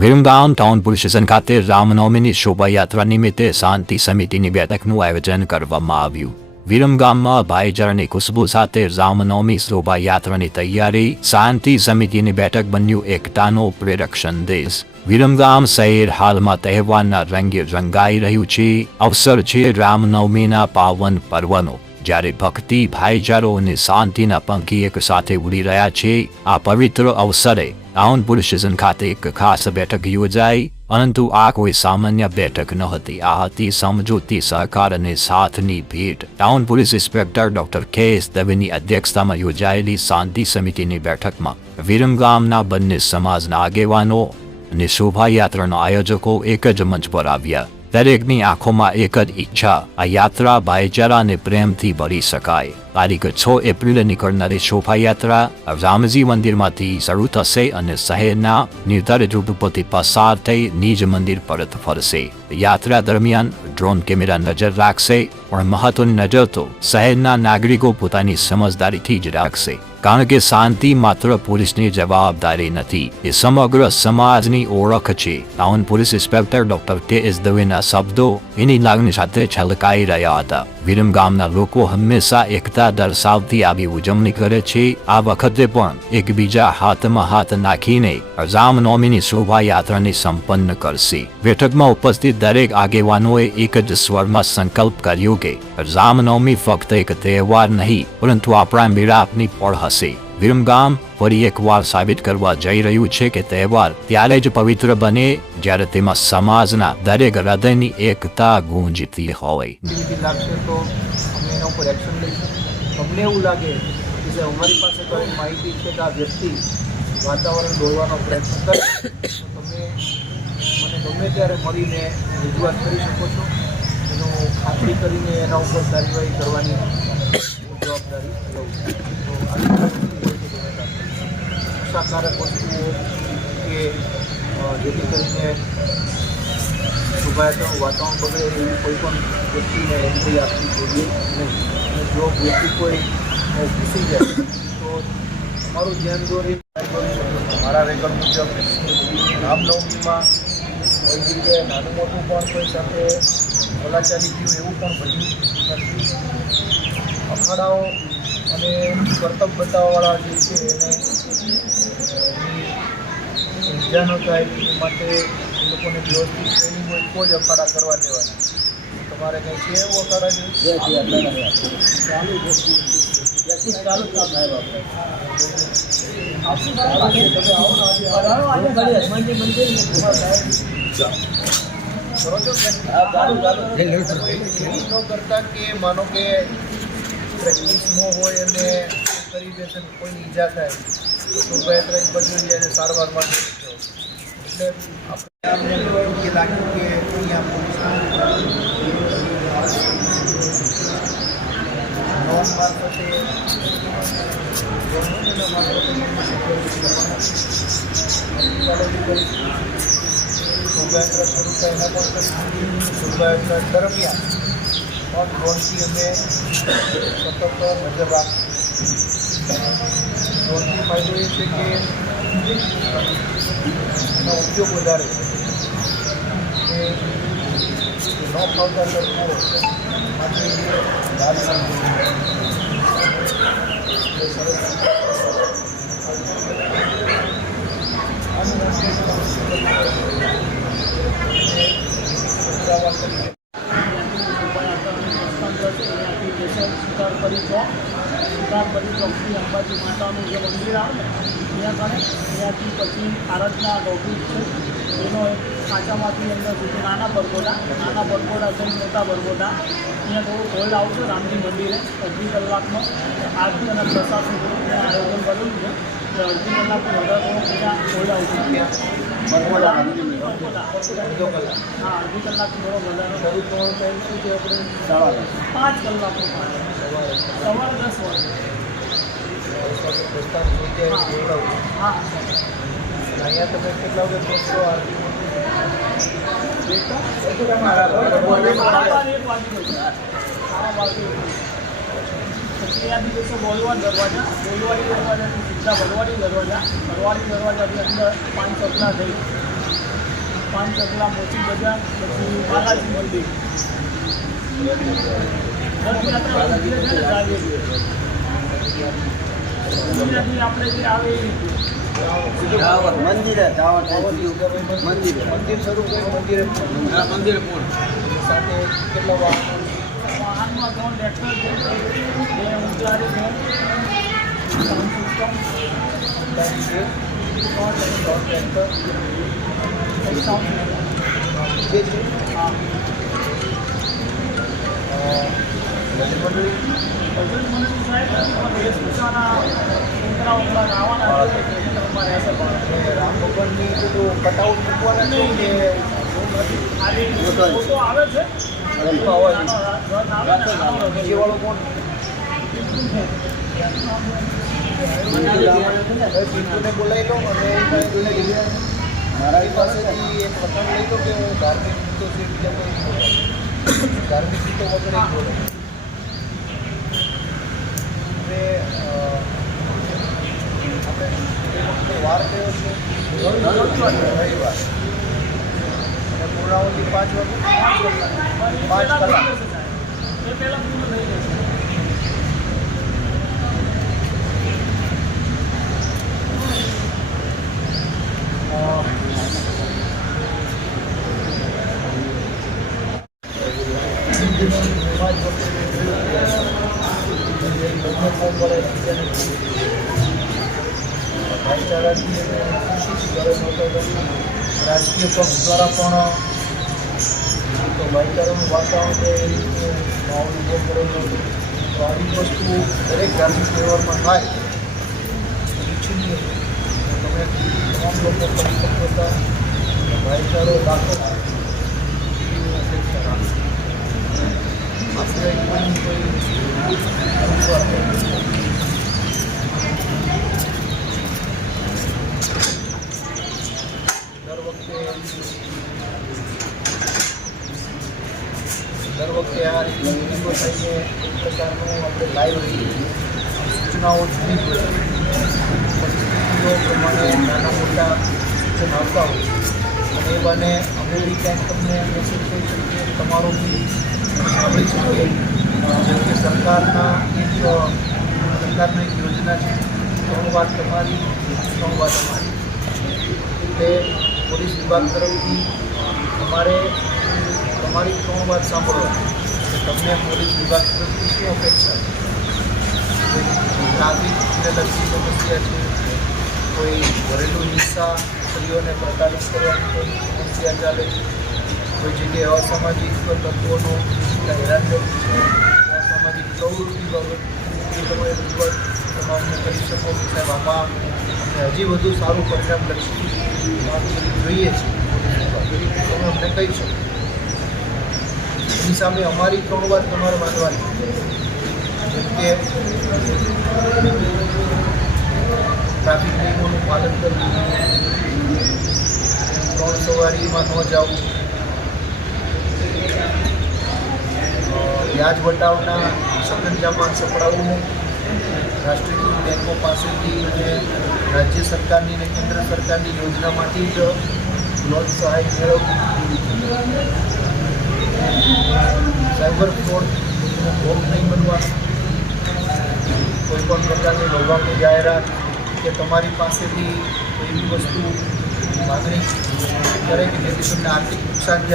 Viramgam town police station ખાતે રામનવમીની શોભાયાત્રા નિમિત્તે શાંતિ સમિતિની બેઠકનું આયોજન કરવામાં આવ્યું. વિરમગામમાં ભાઈચારાની ખુશ્બુ સાથે રામનવમી શોભાયાત્રાની તૈયારી, શાંતિ સમિતિની બેઠક બન્યું એકતાનો પ્રેરક સંદેશ વિરમગામ શહેર હાલમાં તહેવારના રંગે રંગાઈ રહ્યું છે. અવસર છે રામનવમીના પાવન પર્વનો. જ્યારે ભક્તિ, ભાઈચારો અને શાંતિના પંખી એક સાથે ઉડી રહ્યા છે, આ પવિત્ર અવસરે ડાઉન પુરુષન ખાતે એક ખાસ બેઠક યોજાઈ પરંતુ આ કોઈ સામાન્ય બેઠક ન હતી આ હતી સમજૂતી સહકાર અને સાથની ભેટ town police inspector doctor K S દવેની અધ્યક્ષતામાં યોજાયેલી શાંતિ સમિતિની બેઠકમાં વિરમગામના બંને સમાજના આગેવાનો અને શોભાયાત્રાના આયોજકો એક જ મંચ પર આવ્યા દરેકની આંખોમાં એક જ ઈચ્છા, આ યાત્રા ભાઈચારા અને પ્રેમથી ભરી શકાય. તારીખ છ એપ્રિલે નીકળનારી શોભાયાત્રા રામજી મંદિરમાંથી શરૂ થશે અને શહેરના નિર્ધારિત રૂટ ઉપરથી પસાર થઈ નિજ મંદિર પરત ફરશે. યાત્રા દરમિયાન ડ્રોન કેમેરા નજર રાખશે, પણ મહત્વની નજર તો શહેરના નાગરિકો પોતાની સમજદારીથી જ રાખશે. કારણ કે શાંતિ માત્ર પોલીસની જવાબદારી નથી. એ સમગ્ર સમાજની ઓળખ છે. Town police inspector doctor K S દવેના શબ્દો એની લાગણી સાથે છલકાઈ રહ્યા હતા. વિરમ ગામના લોકો હંમેશા એકતા દર્શાવતી આવી ઉજવણી કરે છે. આ વખતે પણ એકબીજા હાથમાં હાથ નાખીને અજામ નોમીની શોભાયાત્રાને સંપન્ન કરશે. બેઠકમાં ઉપસ્થિત દરેક આગેવાનોએ એક જ સ્વરમાં સંકલ્પ કર્યો કે રામનવમી ફક્ત એક તહેવાર નહીં, પરંતુ આપણા મેળાપની પળ હશે. વિરમગામ ફરી એકવાર સાબિત કરવા જઈ રહ્યું છે કે તહેવાર ત્યારે જ પવિત્ર બને જ્યારે તેમાં સમાજના દરેક હૃદયની એકતા ગુંજતી હોય લાગશે તો અમે એના ઉપર એક્શન લઈશું અમને એવું લાગે કે અમારી પાસે તો માહિતી છે કે આ વ્યક્તિ વાતાવરણ દોરવાનો પ્રયત્ન કરે તમે મને ગમે ત્યારે મળીને રજૂઆત કરી શકો છો એનો ખાતરી કરીને એના ઉપર કાર્યવાહી કરવાની જવાબદારી લઉં છું અસરકારક વસ્તુઓ કે જેથી કરીને શોભાયાત્રાનું વાતાવરણ બગડે એવી કોઈ પણ વ્યક્તિને એન્ટ્રી આપવી જોઈએ નહીં. જો વ્યક્તિ કોઈ ઘૂસી જાય, તો અમારું ધ્યાન દોરી મારા રેકોર્ડ મુજબ રામનવમીમાં કોઈ જગ્યાએ નાનું મોટું પણ કોઈ સાથે કલાચારી થયું એવું પણ બન્યું નથી. અખાડાઓ અને કરતબ બતાવવાવાળા જે છે એને ઈજા ન થાય એ માટે લોકોને વ્યવસ્થિત ટ્રેનિંગ હોય તો જ અખાડા કરવા દેવાના. તમારે કંઈ છે એવું અખાડા જેવું કરતા કે માનો કે પ્રેક્ટિસ ન હોય અને કરી દેશે કોઈને ઈજા થાય. તો પ્રયત્ન બદલી જાય સારવાર માટે શોભાયાત્રા શરૂ થયેલા પણ શોભાયાત્રા દરમિયાન પણ ડ્રોનથી અમે સતત નજર રાખી ડ્રોનથી ફાયદો એ છે કે નો ઉપયોગ વધારે ન ફાવતા કરનારો માત્ર દારૂ સરસ. જે મંદિર આવે ને ત્યાં કણે ત્યાંથી પછી ભારતના ગૌભૂત છે. એનો એક કાંચામાંથી અંદર સુધી નાના બરગોડા નાના બરગોડા છે મોટા બરગોડા અહીંયા થોડું હોલ્ડ આવશે રામજી મંદિરે. અડધી કલાકનો આરતી અને પ્રસાદ સુધીનું આયોજન કરેલું છે. એટલે અડધી કલાક વધારે થોડો પૂજા હોલ્ડ આવશે. બરગોડા હા અડધી કલાક થોડો વધારે. શરૂ થવાનો ટાઈમ શું છે આપણે પાંચ કલાકનો સવારે દસ વાગે. વર્ષ પ્રસ્તાવ જોઈ જાય બોલાવું અહીંયા તમે કેટલા વાગે પહોંચશો પછી આ દિવસે બોલવા દરવાજા બોલવાડી દરવાજાથી સીધા વડવાડી દરવાજા વડવાડી દરવાજાથી અંદર પાંચ ચકલા થઈ પાંચ ચકલા મોચી બજાર પછી બાલાજી મંદિર રથયાત્રા મંદિરે છે ને ગાંધીજીએ અહીંયાથી આપણે જે આવે એ મંદિરે મંદિરે મંદિર શરૂ કરી મંદિરે જ પૂરું. હા મંદિરે પૂર્ણ સાથે કેટલા વાહનો વાહનમાં ત્રણ ટ્રેક્ટર છે બે ઊંચારી છે સાઉન્ડ સિસ્ટમ ગાડી છે ત્રણ ટ્રેક્ટર પછી સાઉન્ડ સિસ્ટમ જે છે હા અ, ભજન મંડળી ભજન મંડળી સાહેબ પણ વેશભૂષાના છોકરાઓ થોડાક આવવાના છે તે તમારે અસર પડે અને રામ ભગવાનની પેલું કટઆઉટ મૂકવાના છે કે ખાલી ફોટો જ. ફોટો આવે છે રથમાં આવે છે. નાનો રથ આવે ને નાનો રથ. બીજે વાળો કોણ હવે પિન્ટુને બોલાવી લો અને મારી પાસેથી એક વતન લઈ લો કે હું ધાર્મિક ગીતો છે બીજા કોઈ નહીં બોલાવું. ધાર્મિક ગીતો વગર એક બોલે વખતે વાર કયો છે રવિવાર. પૂર્ણાવતી પાંચ વાગે પાંચ કલાક. રાજકીય પક્ષ દ્વારા પણ તો ભાઈચારાનું વાતાવરણ છે એ રીતે માહોલ ઊભો કરેલો હતો તો આવી વસ્તુ દરેક ધાર્મિક તહેવારમાં થાય ઈચ્છનીય છે. તમે તમામ લોકો પરિપક્વતા અને ભાઈચારો દાખલો દર વખતે આ રીતના મિટિંગો થઈને એક પ્રકારનું આપણે લાઈવ રહીએ સૂચનાઓ જુદી જ હોય પરિસ્થિતિઓ પ્રમાણે નાના મોટા સૂચન આવતા હોય અને એ બને અમે બી ક્યાંક તમને મેસેજ કરી શકીએ તમારો બી સાંભળી શકીએ અ, જેમ કે સરકારના એક સરકારની એક યોજના છે ત્રણ વાર તમારી ત્રણ વાર તમારી એટલે પોલીસ વિભાગ તરફથી અમારે તમારી ત્રણ વાત સાંભળવાની કે તમને પોલીસ વિભાગ તરફથી શું અપેક્ષા ટ્રાફિકને લગતી સમસ્યા છે? કોઈ ઘરેલું હિંસા, સ્ત્રીઓને પ્રતાડિત કરવાની કોઈ સમસ્યા ચાલે છે? કોઈ જગ્યાએ અસામાજિક તત્વોનો કરવું છે? અસામાજિક પ્રવૃત્તિ બાબત તમે રજૂઆત તમામને કરી શકો કે સાહેબ, આમાં અમને હજી વધુ સારું પરિણામ લક્ષી જોઈએ છે. તમે અમને કહી શકો. એની સામે અમારી ત્રણ વાત તમારે માનવાની. કે ટ્રાફિક નિયમોનું પાલન કરવું, ત્રણ સવારીમાં ન જવું વ્યાજ વટાવના સગંજામાં સપડાવવું રાષ્ટ્રીયકૃત બેન્કો પાસેથી અને રાજ્ય સરકારની અને કેન્દ્ર સરકારની યોજનામાંથી જ લોન સહાય મેળવવી. સાયબર ફ્રોડનો ભોગ નહીં બનવાનો કોઈ પણ પ્રકારની લોભામણી જાહેરાત કે તમારી પાસેથી કોઈ એવી વસ્તુ માગણી કરે કે જેથી તમને આર્થિક નુકસાન જાય